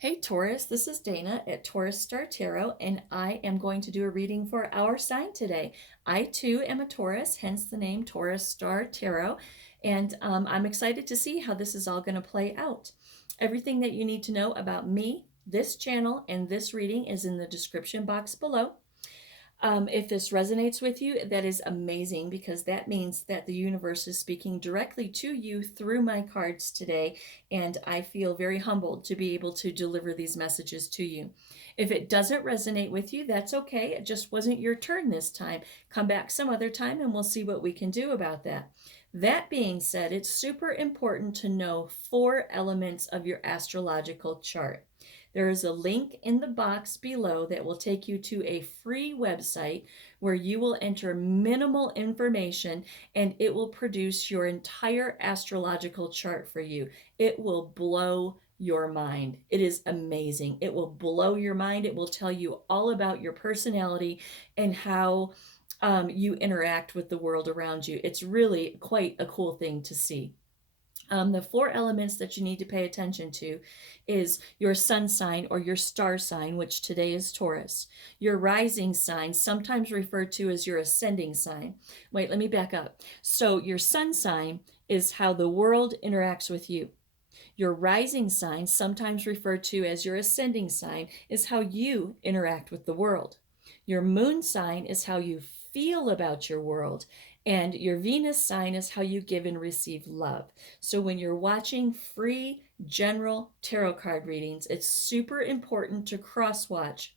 Hey Taurus, this is Dana at Taurus Star Tarot, and I am going to do a reading for our sign today. I too am a Taurus, hence the name Taurus Star Tarot, and I'm excited to see how this is all going to play out. Everything that you need to know about me, this channel, and this reading is in the description box below. If this resonates with you, that is amazing because that means that the universe is speaking directly to you through my cards today, and I feel very humbled to be able to deliver these messages to you. If it doesn't resonate with you, that's okay. It just wasn't your turn this time. Come back some other time and we'll see what we can do about that. That being said, it's super important to know 4 elements of your astrological chart. There is a link in the box below that will take you to a free website where you will enter minimal information and it will produce your entire astrological chart for you. It will blow your mind. It is amazing. It will blow your mind. It will tell you all about your personality and how you interact with the world around you. It's really quite a cool thing to see. The 4 elements that you need to pay attention to is your sun sign or your star sign, which today is Taurus. Your rising sign, sometimes referred to as your ascending sign. Wait, let me back up. So your sun sign is how the world interacts with you. Your rising sign, sometimes referred to as your ascending sign, is how you interact with the world. Your moon sign is how you feel about your world. And your Venus sign is how you give and receive love. So when you're watching free general tarot card readings, it's super important to cross-watch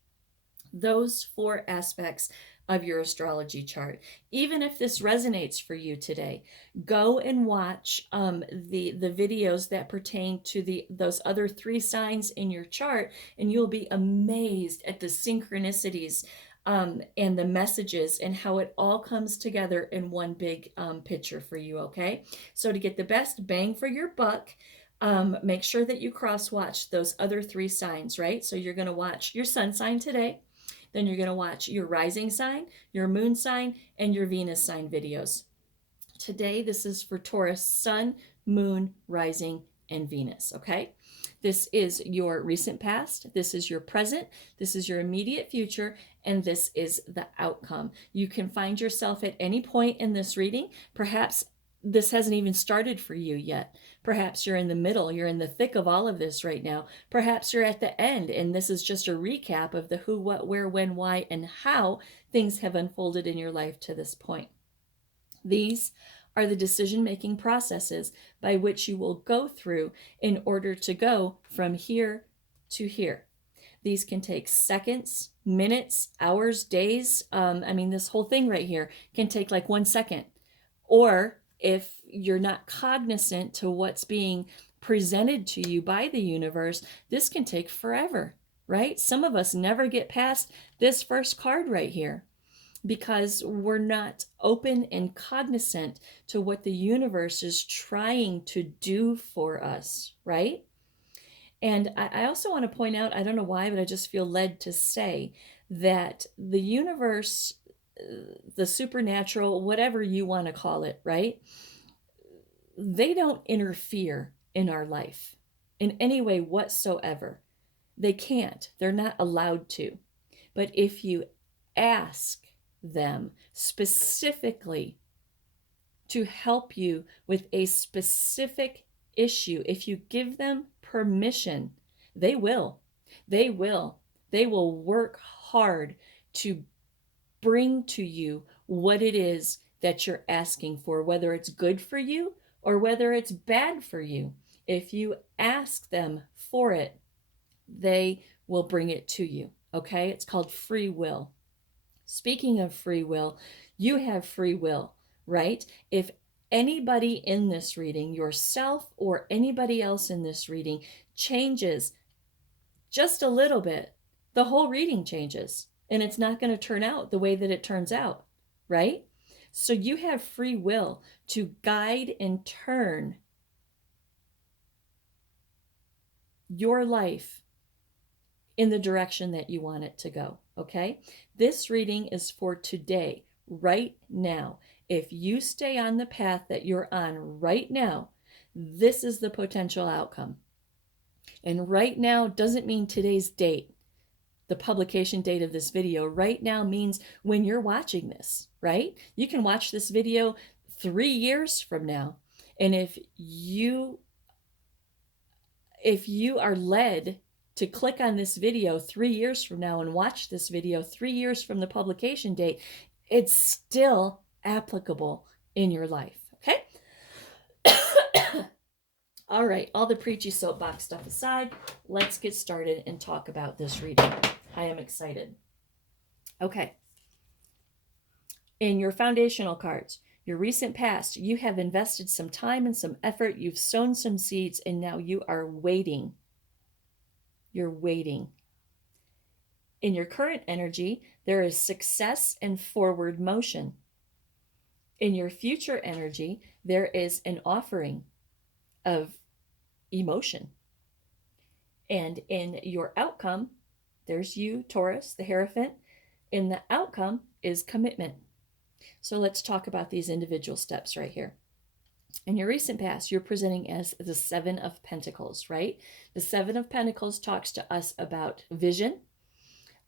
those 4 aspects of your astrology chart. Even if this resonates for you today, go and watch the videos that pertain to those other 3 signs in your chart, and you'll be amazed at the synchronicities and the messages and how it all comes together in one big picture for you, okay? So to get the best bang for your buck, make sure that you cross-watch those other 3 signs, right? So you're going to watch your sun sign today, then you're going to watch your rising sign, your moon sign, and your Venus sign videos. Today, this is for Taurus, sun, moon, rising, and Venus, okay? This is your recent past, this is your present, this is your immediate future, and this is the outcome. You can find yourself at any point in this reading. Perhaps this hasn't even started for you yet. Perhaps you're in the middle, you're in the thick of all of this right now. Perhaps you're at the end, and this is just a recap of the who, what, where, when, why, and how things have unfolded in your life to this point. These are the decision-making processes by which you will go through in order to go from here to here. These can take seconds, minutes, hours, days. This whole thing right here can take like 1 second. Or if you're not cognizant to what's being presented to you by the universe, this can take forever, right? Some of us never get past this first card right here because we're not open and cognizant to what the universe is trying to do for us, right? And I also want to point out, I don't know why, but I just feel led to say that the universe, the supernatural, whatever you want to call it, right? They don't interfere in our life in any way whatsoever. They can't. They're not allowed to. But if you ask them specifically to help you with a specific issue, if you give them permission, they will. They will. They will work hard to bring to you what it is that you're asking for, whether it's good for you or whether it's bad for you. If you ask them for it, they will bring it to you, okay? It's called free will. Speaking of free will, you have free will, right? If anybody in this reading, yourself or anybody else in this reading, changes just a little bit, the whole reading changes, and it's not going to turn out the way that it turns out, right? So you have free will to guide and turn your life in the direction that you want it to go, okay? This reading is for today, right now. If you stay on the path that you're on right now, this is the potential outcome. And right now doesn't mean today's date, the publication date of this video. Right now means when you're watching this, right? You can watch this video 3 years from now. And if you are led to click on this video 3 years from now and watch this video 3 years from the publication date, it's still applicable in your life, okay? All right, all the preachy soapbox stuff aside, let's get started and talk about this reading. I am excited. Okay. In your foundational cards, your recent past, you have invested some time and some effort, you've sown some seeds, and now you are waiting. You're waiting. In your current energy, there is success and forward motion. In your future energy, there is an offering of emotion. And in your outcome, there's you, Taurus, the Hierophant. In the outcome is commitment. So let's talk about these individual steps right here. In your recent past, you're presenting as the Seven of Pentacles, right? The Seven of Pentacles talks to us about vision,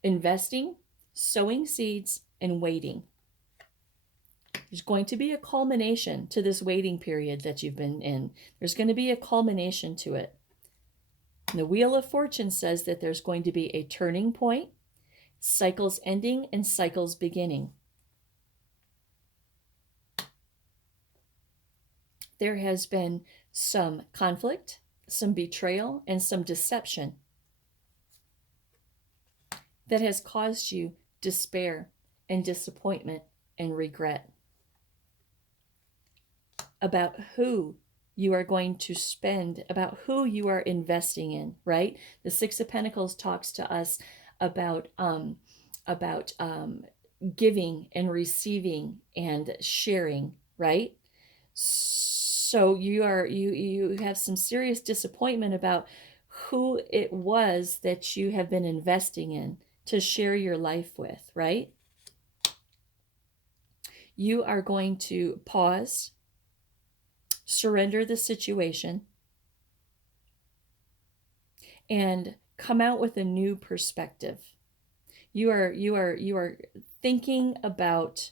investing, sowing seeds, and waiting. There's going to be a culmination to this waiting period that you've been in. There's going to be a culmination to it. And the Wheel of Fortune says that there's going to be a turning point, cycles ending and cycles beginning. There has been some conflict, some betrayal, and some deception that has caused you despair and disappointment and regret about who you are going to spend, about who you are investing in, right? The Six of Pentacles talks to us about giving and receiving and sharing, right? So you have some serious disappointment about who it was that you have been investing in to share your life with, right? You are going to pause, surrender the situation, and come out with a new perspective. You are thinking about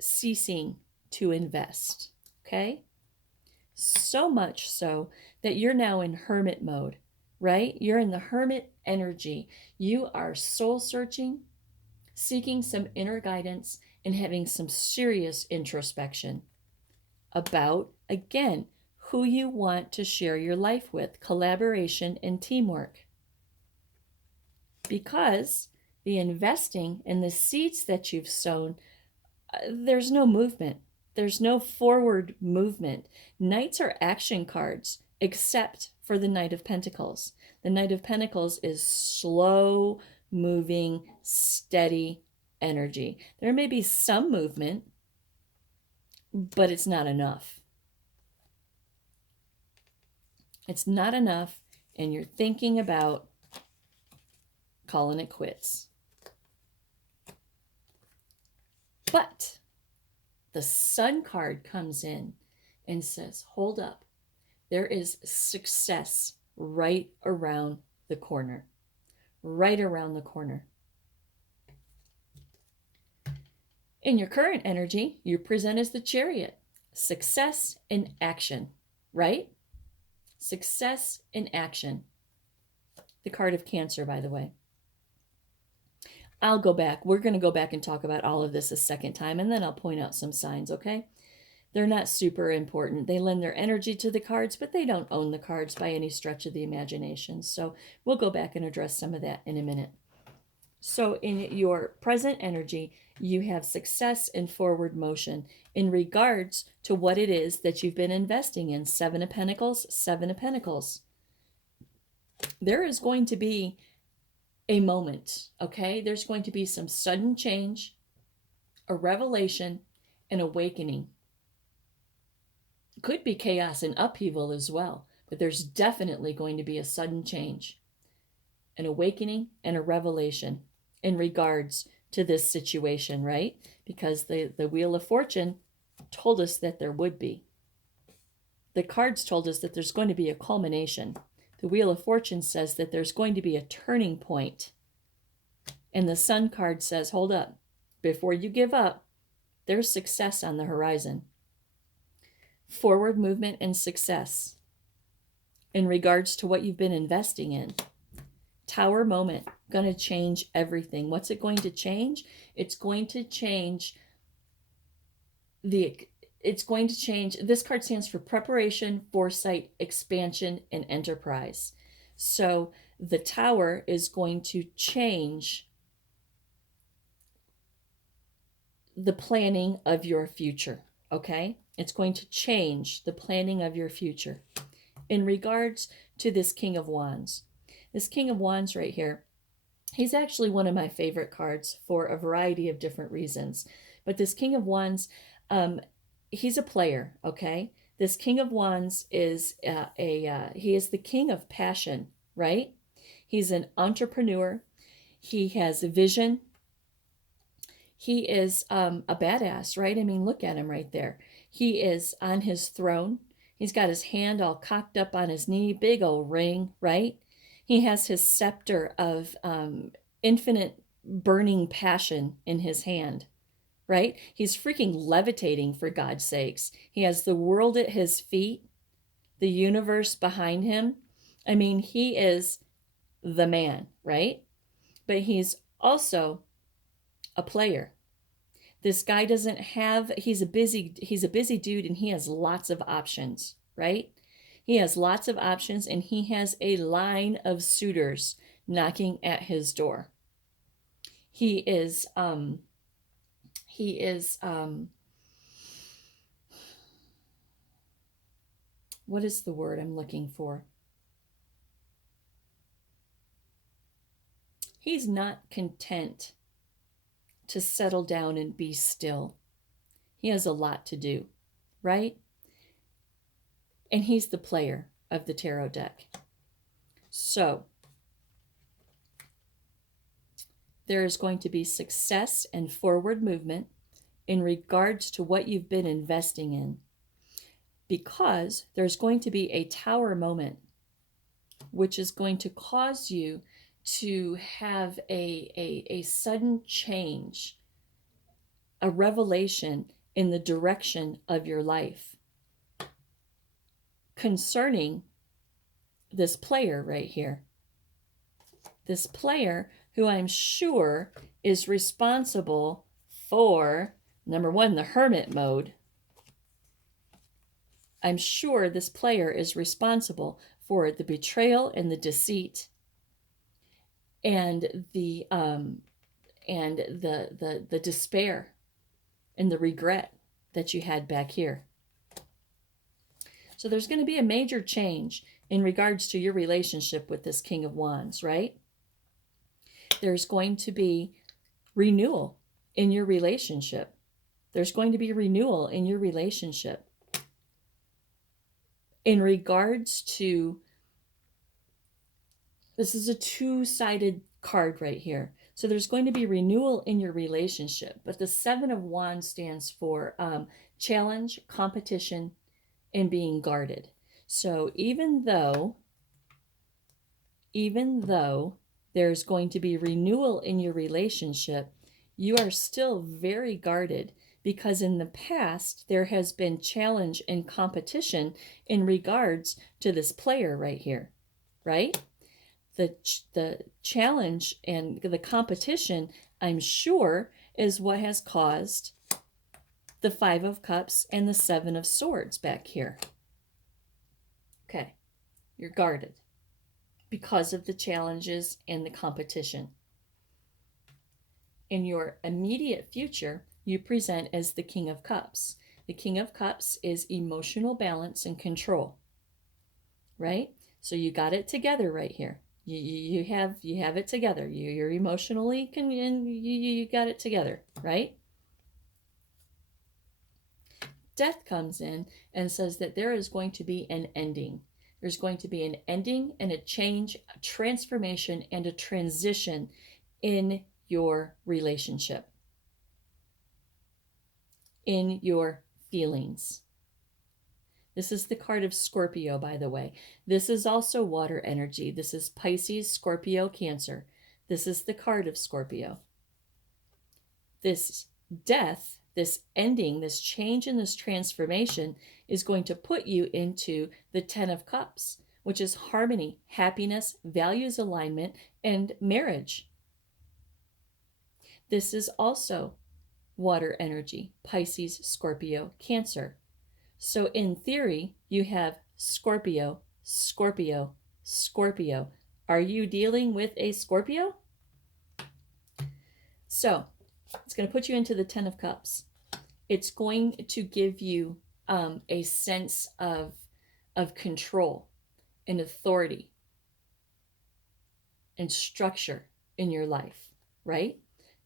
ceasing to invest, okay? So much so that you're now in hermit mode, right? You're in the hermit energy. You are soul searching, seeking some inner guidance, and having some serious introspection about, again, who you want to share your life with, collaboration and teamwork. Because the investing and the seeds that you've sown, there's no movement. There's no forward movement. Knights are action cards, except for the Knight of Pentacles. The Knight of Pentacles is slow moving, steady energy. There may be some movement, but it's not enough. It's not enough, and you're thinking about calling it quits. But the Sun card comes in and says, hold up, there is success right around the corner. Right around the corner. In your current energy, you present as the Chariot. Success in action, right? Success in action. The card of Cancer, by the way. I'll go back. We're going to go back and talk about all of this a second time, and then I'll point out some signs, okay? They're not super important. They lend their energy to the cards, but they don't own the cards by any stretch of the imagination. So we'll go back and address some of that in a minute. So in your present energy, you have success and forward motion in regards to what it is that you've been investing in. Seven of Pentacles, Seven of Pentacles. There is going to be a moment, okay? There's going to be some sudden change, a revelation, an awakening. Could be chaos and upheaval as well, but there's definitely going to be a sudden change, an awakening, and a revelation in regards to this situation, right? Because the Wheel of Fortune told us that there would be. the cards told us that there's going to be a culmination. The Wheel of Fortune says that there's going to be a turning point. And the Sun card says, hold up, before you give up, there's success on the horizon. Forward movement and success in regards to what you've been investing in. Tower moment, going to change everything. What's it going to change? It's going to change this card stands for preparation, foresight, expansion, and enterprise. So the Tower is going to change the planning of your future, okay? It's going to change the planning of your future. In regards to this King of Wands, this King of Wands right here, he's actually one of my favorite cards for a variety of different reasons. But this King of Wands, he's a player, okay? This King of Wands is he is the king of passion, right? He's an entrepreneur. He has a vision. He is a badass, right? I mean, look at him right there. He is on his throne. He's got his hand all cocked up on his knee, big old ring, right? He has his scepter of infinite burning passion in his hand, right? He's freaking levitating, for God's sakes. He has the world at his feet, the universe behind him. I mean, he is the man, right? But he's also a player. This guy doesn't have, he's a busy dude, and he has lots of options, right? He has lots of options, and he has a line of suitors knocking at his door. He is what is the word I'm looking for? He's not content to settle down and be still. He has a lot to do, right? And he's the player of the tarot deck. So there is going to be success and forward movement in regards to what you've been investing in, because there's going to be a Tower moment, which is going to cause you to have a sudden change, a revelation in the direction of your life concerning this player right here. This player who I'm sure is responsible for, number one, the hermit mode. I'm sure this player is responsible for the betrayal and the deceit and the despair and the regret that you had back here. So there's going to be a major change in regards to your relationship with this King of Wands, right? There's going to be renewal in your relationship. There's going to be renewal in your relationship. In regards to, this is a two-sided card right here. So there's going to be renewal in your relationship. But the Seven of Wands stands for challenge, competition, and being guarded. So even though there's going to be renewal in your relationship, you are still very guarded, because in the past there has been challenge and competition in regards to this player right here, right? The challenge and the competition, I'm sure, is what has caused the Five of Cups and the Seven of Swords back here. Okay, you're guarded because of the challenges and the competition. In your immediate future, you present as the King of Cups. The King of Cups is emotional balance and control, right? So you got it together right here. You have it together. You're emotionally you got it together, right? Death comes in and says that there is going to be an ending. There's going to be an ending and a change, a transformation, and a transition in your relationship, in your feelings. This is the card of Scorpio, by the way. This is also water energy. This is Pisces, Scorpio, Cancer. This is the card of Scorpio. This death, this ending, this change and this transformation is going to put you into the 10 of Cups, which is harmony, happiness, values alignment, and marriage. This is also water energy, Pisces, Scorpio, Cancer. So in theory, you have Scorpio, Scorpio, Scorpio. Are you dealing with a Scorpio? So it's going to put you into the 10 of Cups. It's going to give you a sense of control and authority and structure in your life, right?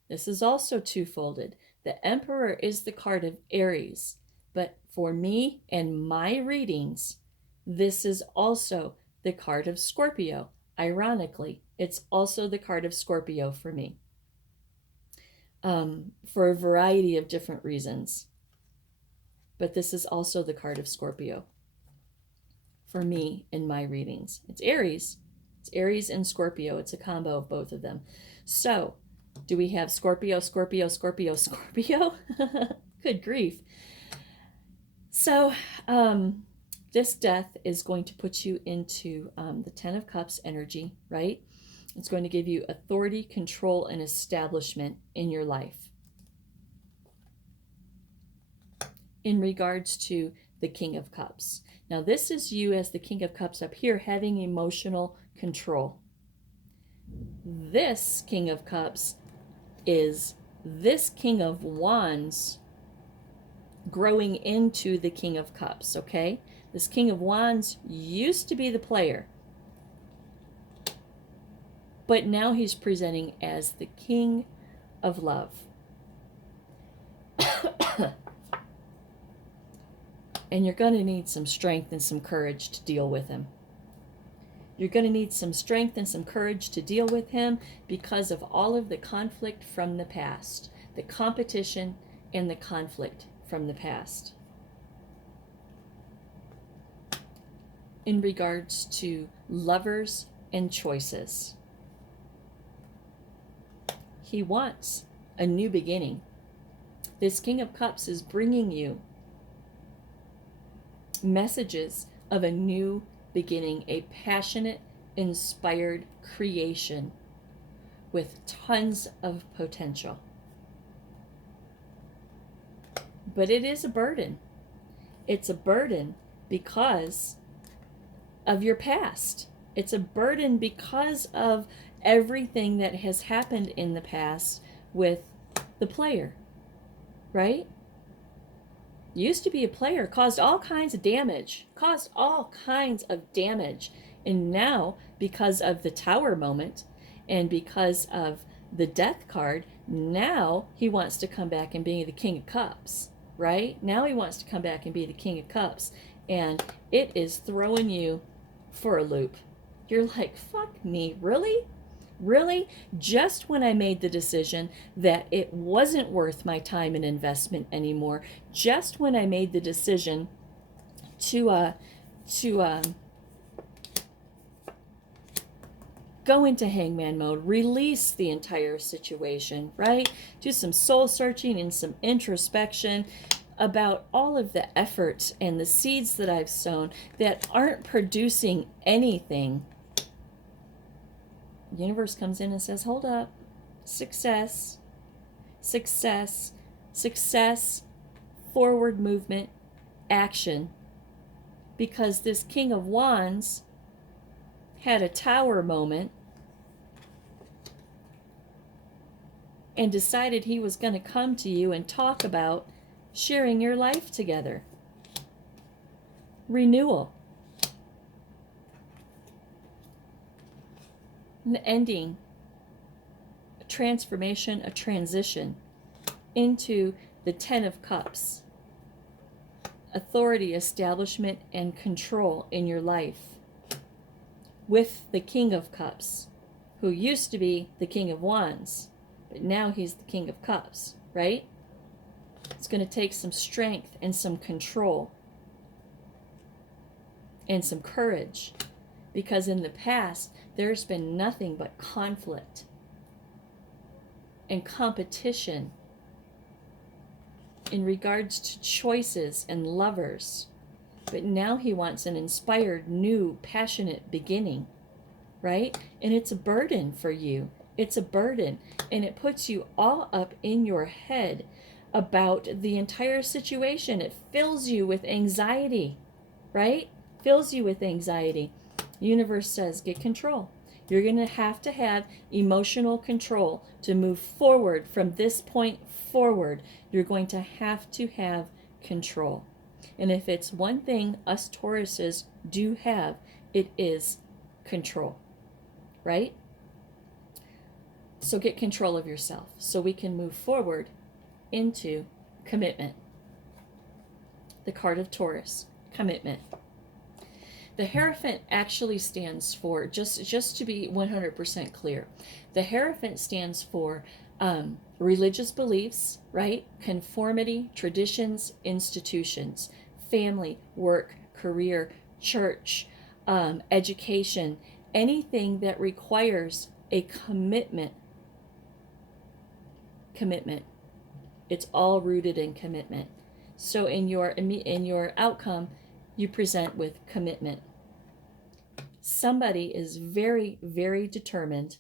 This is also two-folded. The Emperor is the card of Aries, but for me and my readings, this is also the card of Scorpio. Ironically, it's also the card of Scorpio for me, for a variety of different reasons. But this is also the card of Scorpio for me in my readings. It's Aries. It's Aries and Scorpio. It's a combo of both of them. So, do we have Scorpio, Scorpio, Scorpio, Scorpio? Good grief. So, this death is going to put you into the 10 of Cups energy, right? It's going to give you authority, control, and establishment in your life. In regards to the King of Cups. Now, this is you as the King of Cups up here having emotional control. This King of Cups is this King of Wands growing into the King of Cups, okay? This King of Wands used to be the player, but now he's presenting as the King of Love. And you're going to need some strength and some courage to deal with him. You're going to need some strength and some courage to deal with him because of all of the conflict from the past, the competition and the conflict from the past. In regards to lovers and choices, he wants a new beginning. This King of Cups is bringing you messages of a new beginning, a passionate, inspired creation with tons of potential. But it is a burden. It's a burden because of your past. It's a burden because of everything that has happened in the past with the player, right? Used to be a player, caused all kinds of damage, and now, because of the Tower moment and because of the Death card, now he wants to come back and be the King of Cups, right? Now he wants to come back and be the King of Cups, and it is throwing you for a loop. You're like, fuck me, really? Really? Just when I made the decision that it wasn't worth my time and investment anymore, just when I made the decision to go into hangman mode, release the entire situation, right? Do some soul searching and some introspection about all of the effort and the seeds that I've sown that aren't producing anything. The universe comes in and says, hold up, success, success, success, forward movement, action. Because this King of Wands had a Tower moment and decided he was going to come to you and talk about sharing your life together. Renewal. An ending, a transformation, a transition into the 10 of Cups. Authority, establishment, and control in your life with the King of Cups, who used to be the King of Wands, but now he's the King of Cups, right? It's going to take some strength and some control and some courage, because in the past there's been nothing but conflict and competition in regards to choices and lovers. But now he wants an inspired, new, passionate beginning, right? And it's a burden for you. It's a burden. And it puts you all up in your head about the entire situation. It fills you with anxiety, right? Fills you with anxiety. Universe says, get control. You're going to have emotional control to move forward from this point forward. You're going to have control. And if it's one thing us Tauruses do have, it is control, right? So get control of yourself so we can move forward into commitment. The card of Taurus, commitment. The Hierophant actually stands for, just to be 100% clear, the Hierophant stands for religious beliefs, right? Conformity, traditions, institutions, family, work, career, church, education, anything that requires a commitment. Commitment. It's all rooted in commitment. So in your outcome, you present with commitment. Somebody is very, very determined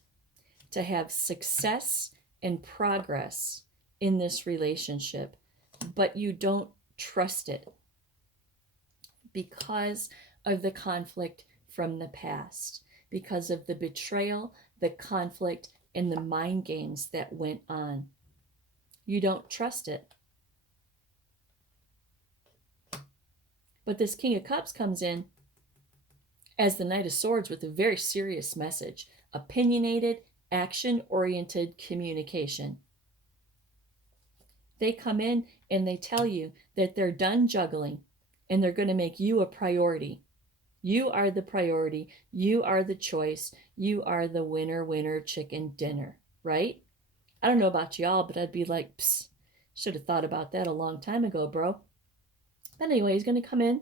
to have success and progress in this relationship, but you don't trust it because of the conflict from the past, because of the betrayal, the conflict, and the mind games that went on. You don't trust it. But this King of Cups comes in as the Knight of Swords with a very serious message. Opinionated, action-oriented communication. They come in and they tell you that they're done juggling and they're going to make you a priority. You are the priority. You are the choice. You are the winner chicken dinner, right? I don't know about y'all, but I'd be like, psst, should have thought about that a long time ago, bro. But anyway, he's going to come in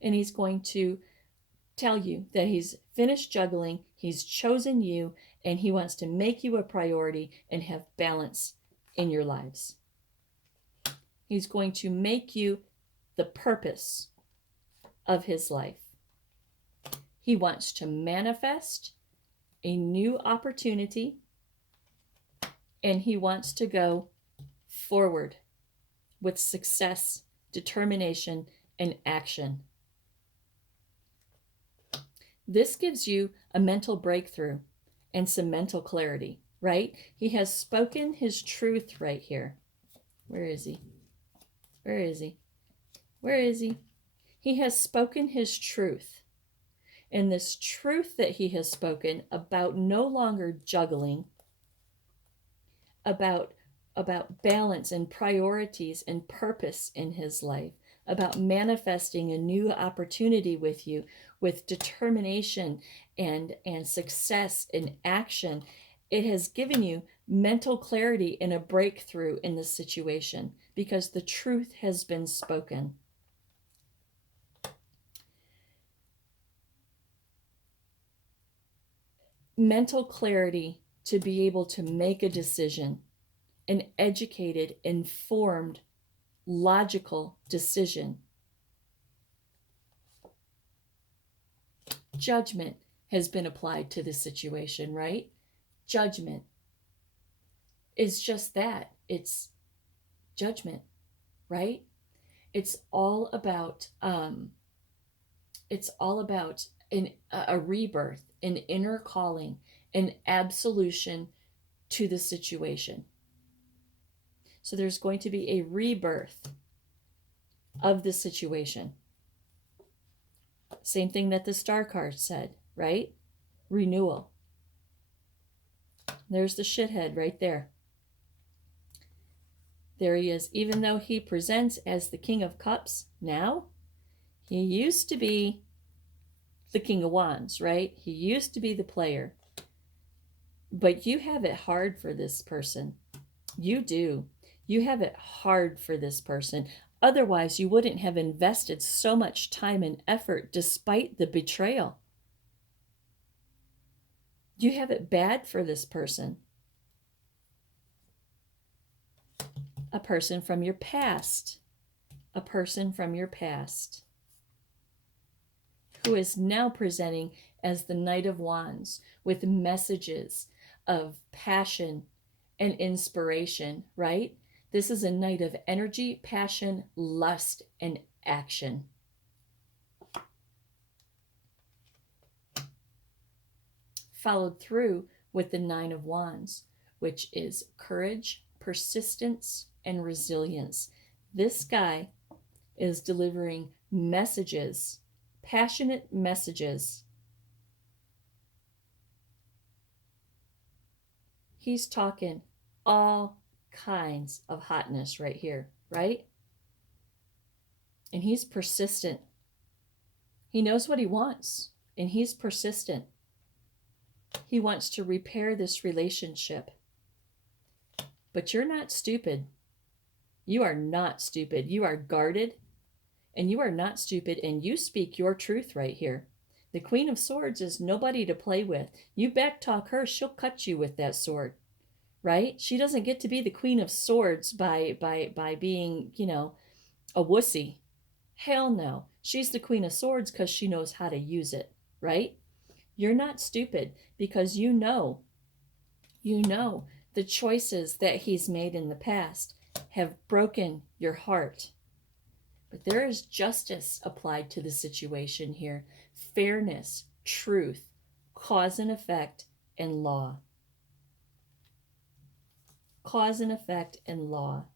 and he's going to tell you that he's finished juggling, he's chosen you, and he wants to make you a priority and have balance in your lives. He's going to make you the purpose of his life. He wants to manifest a new opportunity, and he wants to go forward with success, determination, and action. This gives you a mental breakthrough and some mental clarity, right? He has spoken his truth right here. Where is he? Where is he? Where is he? He has spoken his truth. And this truth that he has spoken about no longer juggling, about balance and priorities and purpose in his life, about manifesting a new opportunity with you, with determination and success and action. It has given you mental clarity and a breakthrough in the situation because the truth has been spoken. Mental clarity to be able to make a decision, an educated, informed, logical decision. Judgment has been applied to this situation, right? Judgment is just that. It's judgment, right? It's all about a rebirth, an inner calling, an absolution to the situation. So there's going to be a rebirth of the situation. Same thing that the star card said, right? Renewal. There's the shithead right there. There he is. Even though he presents as the King of Cups now, he used to be the King of Wands, right? He used to be the player. But you have it hard for this person. You do. You have it hard for this person. Otherwise, you wouldn't have invested so much time and effort despite the betrayal. You have it bad for this person. A person from your past. A person from your past who is now presenting as the Knight of Wands with messages of passion and inspiration, right? This is a night of energy, passion, lust, and action. Followed through with the Nine of Wands, which is courage, persistence, and resilience. This guy is delivering messages, passionate messages. He's talking all kinds of hotness right here, right? And he's persistent. He knows what he wants, and he's persistent. He wants to repair this relationship. But you're not stupid. You are not stupid. You are guarded, and you are not stupid, and you speak your truth right here. The Queen of Swords is nobody to play with. You backtalk her, she'll cut you with that sword, right? She doesn't get to be the Queen of Swords by being, a wussy. Hell no. She's the Queen of Swords because she knows how to use it, right? You're not stupid because you know the choices that he's made in the past have broken your heart. But there is justice applied to the situation here. Fairness, truth, cause and effect, and law. Cause and effect and law.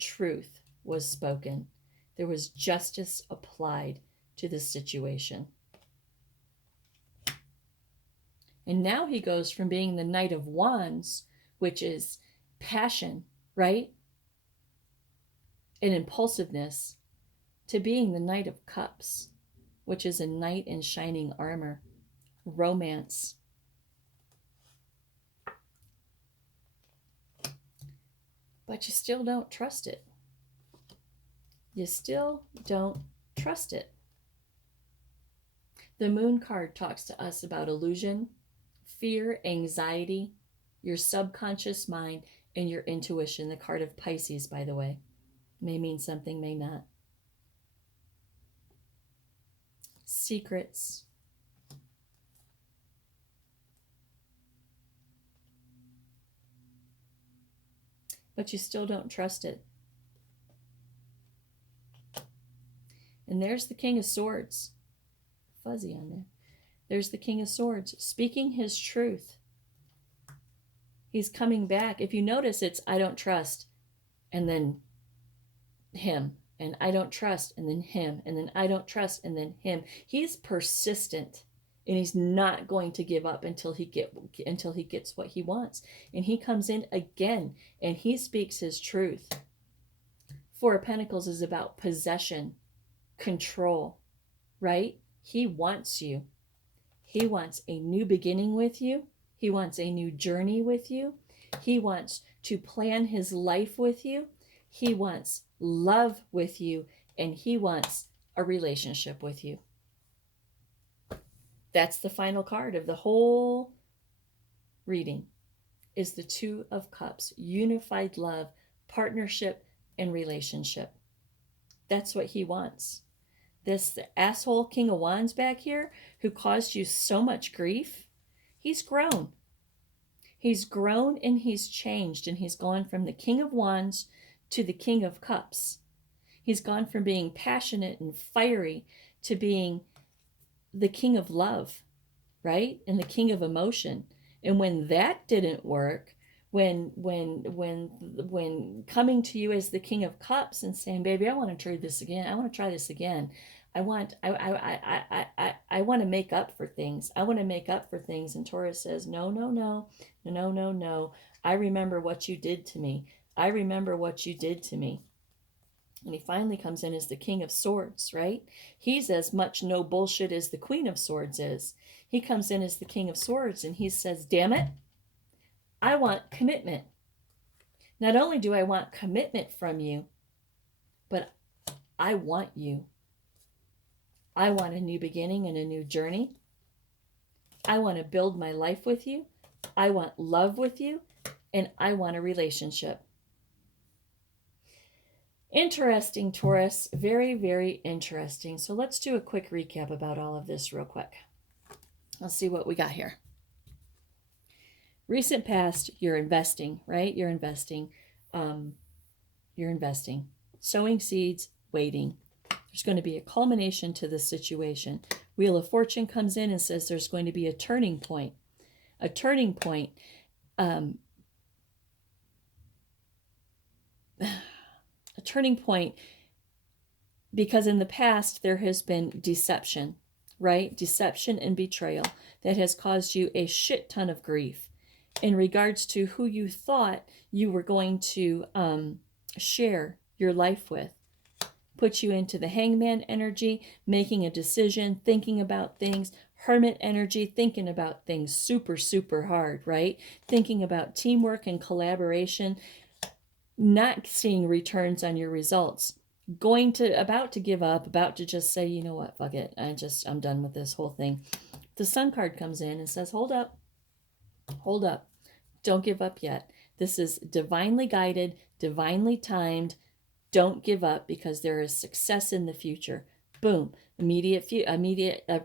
Truth was spoken. There was justice applied to this situation. And now he goes from being the Knight of Wands, which is passion, right? And impulsiveness, to being the Knight of Cups, which is a knight in shining armor, romance. But you still don't trust it. You still don't trust it. The Moon card talks to us about illusion, fear, anxiety, your subconscious mind, and your intuition. The card of Pisces, by the way. May mean something, may not. Secrets. But you still don't trust it. And there's the King of Swords. Fuzzy on there. There's the King of Swords speaking his truth. He's coming back. If you notice, it's I don't trust, and then him, and I don't trust, and then him, and then I don't trust, and then him. He's persistent, and he's not going to give up until he gets what he wants. And he comes in again, and he speaks his truth. Four of Pentacles is about possession, control, right? He wants you. He wants a new beginning with you. He wants a new journey with you. He wants to plan his life with you. He wants love with you, and he wants a relationship with you. That's the final card of the whole reading, is the Two of Cups, unified love, partnership, and relationship. That's what he wants. This asshole King of Wands back here who caused you so much grief, he's grown. He's grown and he's changed, and he's gone from the King of Wands to the King of Cups. He's gone from being passionate and fiery to being the King of Love, right? And the King of Emotion. And when that didn't work, when coming to you as the King of Cups and saying, baby, I want to try this again. I want to try this again. I want to make up for things. I want to make up for things. And Taurus says, no. I remember what you did to me. I remember what you did to me. And he finally comes in as the King of Swords, right? He's as much no bullshit as the Queen of Swords is. He comes in as the King of Swords and he says, damn it, I want commitment. Not only do I want commitment from you, but I want you. I want a new beginning and a new journey. I want to build my life with you. I want love with you, and I want a relationship. Interesting, Taurus. Very, very interesting. So let's do a quick recap about all of this real quick. Let's see what we got here. Recent past, you're investing, right? You're investing. You're investing. Sowing seeds, waiting. There's going to be a culmination to this situation. Wheel of Fortune comes in and says there's going to be a turning point. A turning point. A turning point because in the past there has been deception, right? Deception and betrayal that has caused you a shit ton of grief in regards to who you thought you were going to share your life with. Put you into the hangman energy, making a decision, thinking about things. Hermit energy, thinking about things super, super hard, right? Thinking about teamwork and collaboration, not seeing returns on your results. About to give up, about to just say, you know what, fuck it. I'm done with this whole thing. The Sun card comes in and says, hold up. Hold up. Don't give up yet. This is divinely guided, divinely timed. Don't give up because there is success in the future. Boom. Immediate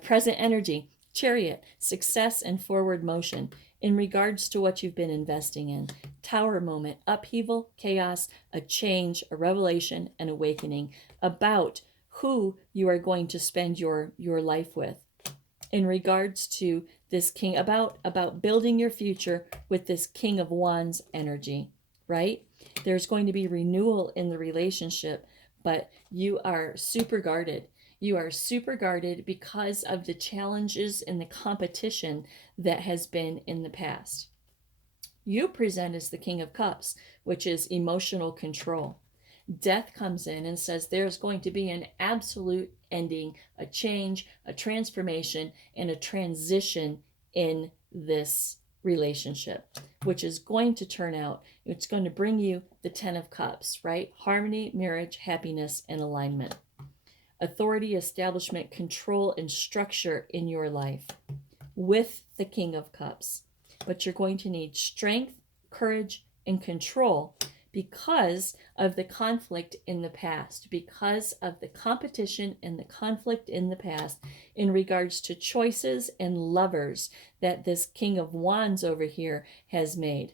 present energy. Chariot. Success and forward motion in regards to what you've been investing in. Tower moment. Upheaval, chaos, a change, a revelation, an awakening about who you are going to spend your life with. In regards to this king, about building your future with this King of Wands energy, right? There's going to be renewal in the relationship, but you are super guarded. You are super guarded because of the challenges and the competition that has been in the past. You present as the King of Cups, which is emotional control. Death comes in and says there's going to be an absolute ending, a change, a transformation, and a transition in this relationship, which is going to turn out, it's going to bring you the 10 of Cups, right? Harmony, marriage, happiness, and alignment. Authority, establishment, control, and structure in your life with the King of Cups. But you're going to need strength, courage, and control because of the conflict in the past, because of the competition and the conflict in the past in regards to choices and lovers that this King of Wands over here has made.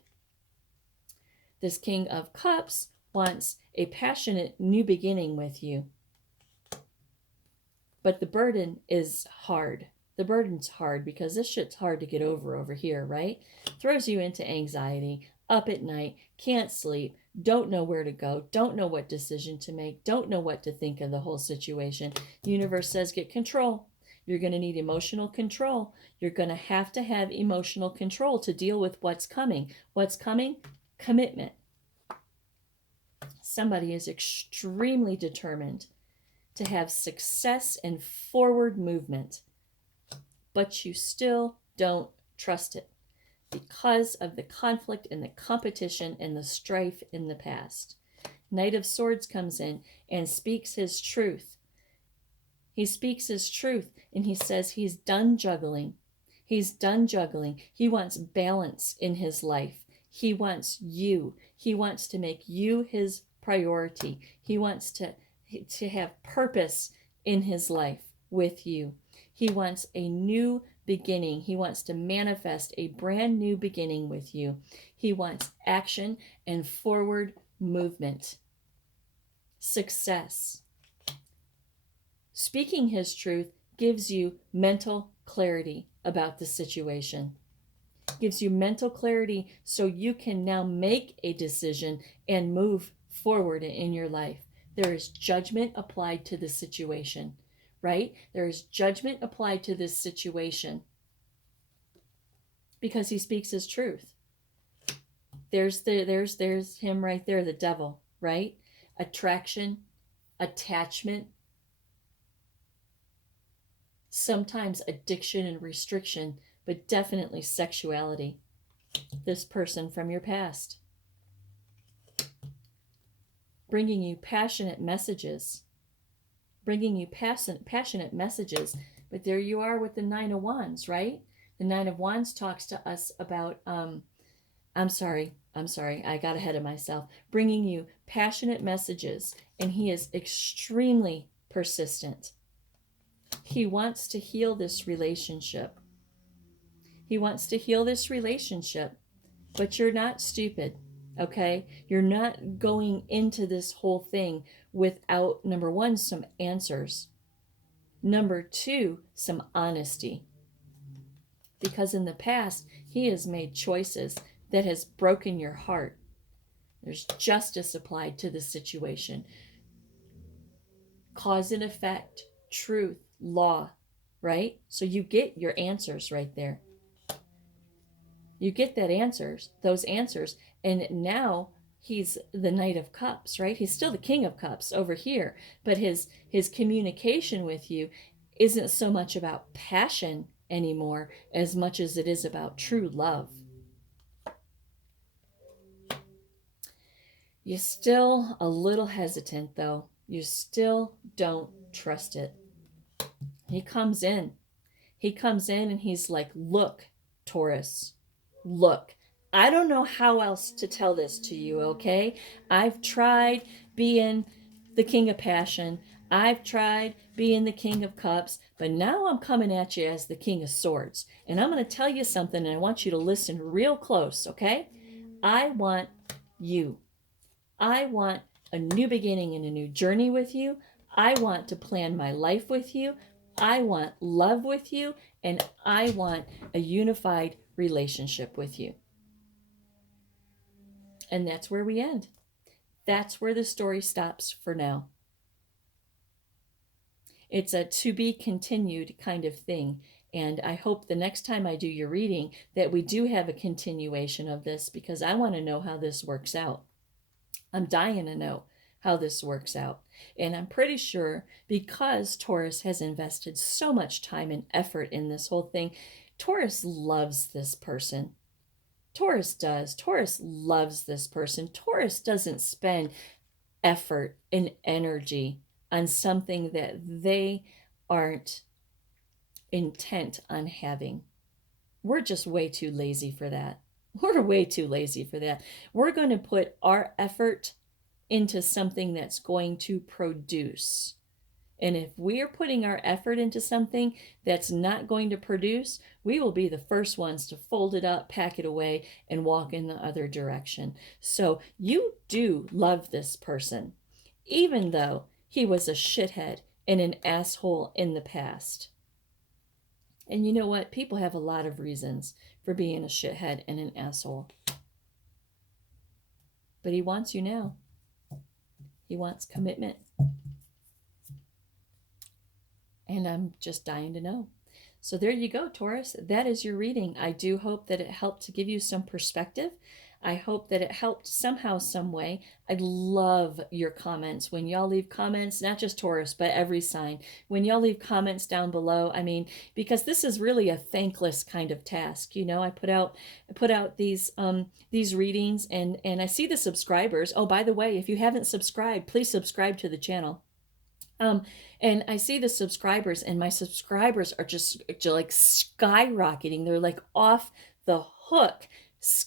This King of Cups wants a passionate new beginning with you. But the burden is hard. The burden's hard because this shit's hard to get over here, right? Throws you into anxiety, up at night, can't sleep, don't know where to go, don't know what decision to make, don't know what to think of the whole situation. The universe says get control. You're going to need emotional control. You're going to have emotional control to deal with what's coming. What's coming? Commitment. Somebody is extremely determined to have success and forward movement, but you still don't trust it because of the conflict and the competition and the strife in the past. Knight of Swords comes in and speaks his truth. He speaks his truth and he says he's done juggling. He's done juggling. He wants balance in his life. He wants you. He wants to make you his priority. He wants to have purpose in his life with you. He wants a new beginning. He wants to manifest a brand new beginning with you. He wants action and forward movement. Success. Speaking his truth gives you mental clarity about the situation. Gives you mental clarity so you can now make a decision and move forward in your life. There is judgment applied to the situation, right? There is judgment applied to this situation because he speaks his truth. There's him right there, the devil, right? Attraction, attachment, sometimes addiction and restriction, but definitely sexuality. This person from your past. bringing you passionate messages, passionate messages. But there you are with the Nine of Wands, right? The Nine of Wands talks to us about, I'm sorry, I got ahead of myself. Bringing you passionate messages, and he is extremely persistent. He wants to heal this relationship. He wants to heal this relationship, but you're not stupid, okay? You're not going into this whole thing without, number one, some answers. Number two, some honesty. Because in the past, he has made choices that has broken your heart. There's justice applied to the situation. Cause and effect, truth, law, right? So you get your answers right there. You get those answers, and now he's the Knight of Cups, right? He's still the King of Cups over here, but his communication with you isn't so much about passion anymore as much as it is about true love. You're still a little hesitant, though. You still don't trust it. He comes in and he's like, look, Taurus, look, I don't know how else to tell this to you, okay? I've tried being the King of Passion. I've tried being the King of Cups, but now I'm coming at you as the King of Swords. And I'm going to tell you something, and I want you to listen real close, okay? I want you. I want a new beginning and a new journey with you. I want to plan my life with you. I want love with you, and I want a unified relationship with you. And that's where we end. That's where the story stops for now. It's a to be continued kind of thing. And I hope the next time I do your reading that we do have a continuation of this, because I want to know how this works out. I'm dying to know how this works out. And I'm pretty sure, because Taurus has invested so much time and effort in this whole thing, Taurus loves this person. Taurus does. Taurus loves this person. Taurus doesn't spend effort and energy on something that they aren't intent on having. We're just way too lazy for that. We're way too lazy for that. We're going to put our effort into something that's going to produce. And if we're putting our effort into something that's not going to produce, we will be the first ones to fold it up, pack it away, and walk in the other direction. So you do love this person, even though he was a shithead and an asshole in the past. And you know what? People have a lot of reasons for being a shithead and an asshole. But he wants you now. He wants commitment. And I'm just dying to know. So there you go, Taurus. That is your reading. I do hope that it helped to give you some perspective. I hope that it helped somehow, some way. I love your comments. When y'all leave comments, not just Taurus, but every sign. When y'all leave comments down below, I mean, because this is really a thankless kind of task. You know, I put out these readings, and I see the subscribers. Oh, by the way, if you haven't subscribed, please subscribe to the channel. And I see the subscribers, and my subscribers are just like skyrocketing. They're like off the hook